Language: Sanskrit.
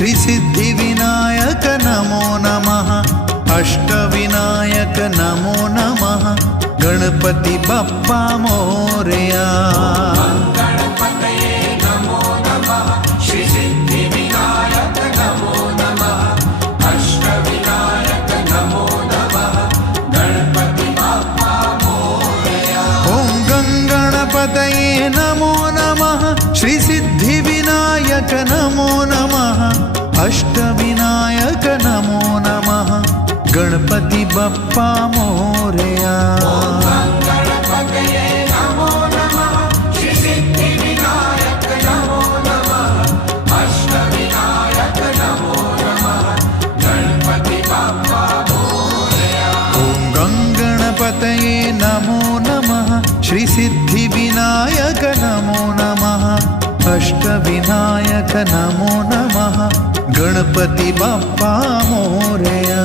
श्री सिद्धिविनायक नमो नमः अष्टविनायक नमो नमः गणपति बप्पा मोरया गणपतये नमो नमः श्री सिद्धिविनायक नमो नमः अष्टविनायक नमो नमः गणपति बप्पा मोरया गणपतये नमो नमः श्री सिद्धिविनायक नमो नमः अष्टविनायक नमो नमः गणपति बप्पा मोरया